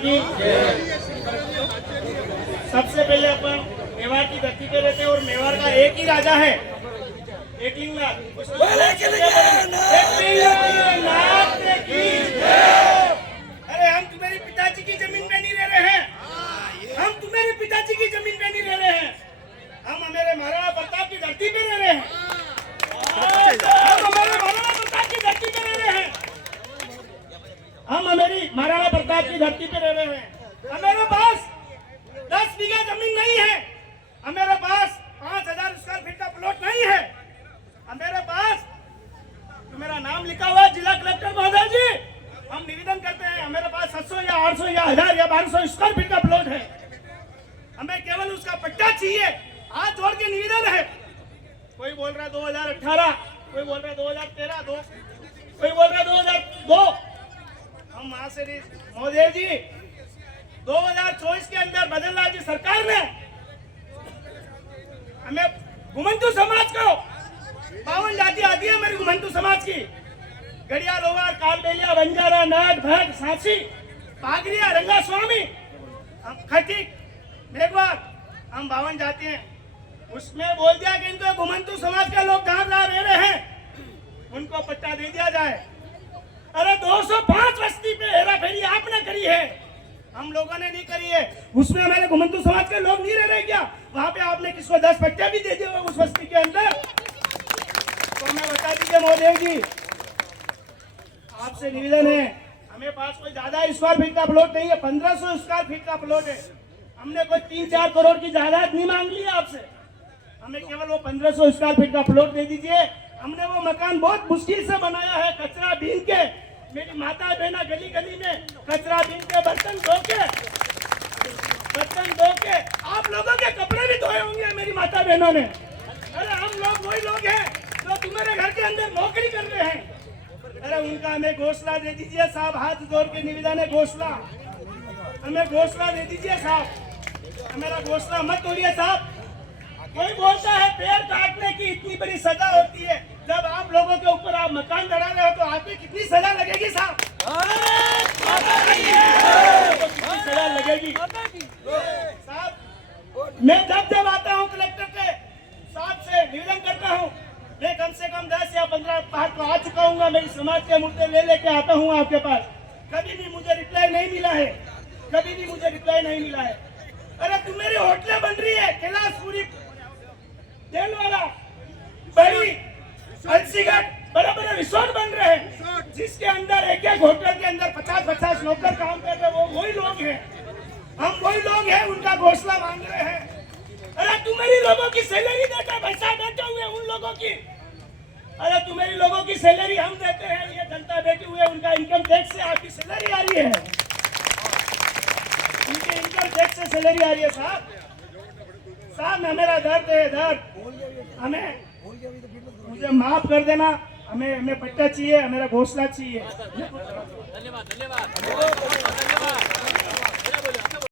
की। सबसे पहले अपन मेवाड़ की धरती पे रहते हैं और मेवाड़ का एक ही राजा है, एक लिंगायत। अरे हम तुम्हारे पिताजी की जमीन पे नहीं रह रहे हैं, हम तुम्हारे पिताजी की जमीन पे नहीं रह रहे हैं, हम हमारे महाराणा प्रताप की धरती पे रह रहे हैं, हम हमारे महाराणा प्रताप की धरती पे रह रहे हैं, हम हमारी महाराणा प्रताप की धरती पे रह रहे हैं। हमारे पास 10 बीघा जमीन नहीं है, हमारे पास 5000 स्क्वायर फीट का प्लॉट नहीं है, हमारे पास तो मेरा नाम लिखा हुआ है जिला कलेक्टर महोदय जी, हम निवेदन करते हैं हमारे पास 700 या 800 या 1000 या 1200 स्क्वायर फीट का प्लॉट है, हमें केवल उसका पट्टा चाहिए। हाथ जोड़ के निवेदन है। कोई बोल रहा है 2018, कोई बोल रहा है 2013, कोई बोल रहा है 2002। हम महासचिव महोदय जी 2024 के अंदर बदललाल जी सरकार ने हमें घुमंतु समाज को 52 जाति आती है हमारी घुमंतु समाज की, गड़िया, लोहार, कालबेलिया, बंजारा, नाग, भट, सांसी, पागरिया, रंगा स्वामी, खटिक, मेघवार, हम 52 जाति हैं। उसमें बोल दिया कि इनको घुमंतु समाज के लोग जहाँ रह रहे हैं उनको पट्टा दे दिया जाए। अरे 205 बस्ती पे हेराफेरी आपने करी है, हम लोगों ने नहीं करी है। उसमें हमारे घुमंतु समाज के लोग नहीं रह रहे क्या? वहाँ पे आपने किसको 10 पट्टे भी दे दिए उस बस्ती के अंदर? तो हमें बता दीजिए महोदय जी, आपसे निवेदन है, हमें पास कोई ज्यादा स्क्वायर फीट का प्लॉट नहीं है, 1500 स्क्वायर फीट का प्लॉट है। हमने कोई 3-4 करोड़ की जायदाद नहीं मांग ली आपसे, हमें केवल वो 1500 स्क्वायर फीट का प्लॉट दे दीजिए। हमने वो मकान बहुत मुश्किल से बनाया है, कचरा बीन के, मेरी माता बहना गली गली में कचरा बीन के, बर्तन धो के, आप लोगों के कपड़े भी धोए होंगे मेरी माता बहनों ने। अरे हम लोग वही लोग हैं जो तुम्हारे घर के अंदर नौकरी कर रहे हैं। अरे उनका हमें घोषणा दे दीजिए साहब, हाथ जोड़ के निवेदन है, घोषणा हमें घोषणा दे दीजिए साहब, हमारा घोषणा मत तोड़िए साहब। कोई बोलता है पेड़ काटने की इतनी बड़ी सजा होती है, जब आप लोगों के ऊपर आप मकान बना रहे हो तो आपकी कितनी सजा लगेगी साहब? कितनी सजा लगेगी साहब? मैं जब आता हूँ कलेक्टर के साहब से निवेदन करता हूँ, मैं कम से कम 10 या 15 बार तो आ चुका हूँ, मेरी समाज के मुद्दे लेके आता हूँ आपके पास, कभी भी मुझे रिप्लाई नहीं मिला है, कभी भी मुझे रिप्लाई नहीं मिला है। अरे तुम्हारी होटलें बन रही है, कैलाशपुरी, देलवाड़ा, बड़ी, अलसीगढ़, बड़े बड़े रिसोर्ट बन रहे हैं, जिसके अंदर एक होटल के अंदर 50-50 नौकर काम कर रहे, वो वही लोग हैं, हम वही लोग हैं, उनका घोषणा मांग रहे हैं। अरे तुम्हारी लोगों की सैलरी देते हैं, पैसा देते हुए उन लोगों की, अरे तुम्हारी लोगों की सैलरी हम देते हैं, ये जनता देते हुए उनका इनकम टैक्स से आपकी सैलरी आ रही है, उनके इनकम टैक्स से सैलरी आ रही है साहब। साहब मेरा दर्द है, दर्द हमें, मुझे माफ कर देना, हमें पट्टा चाहिए, हमेरा घोषणा चाहिए। धन्यवाद।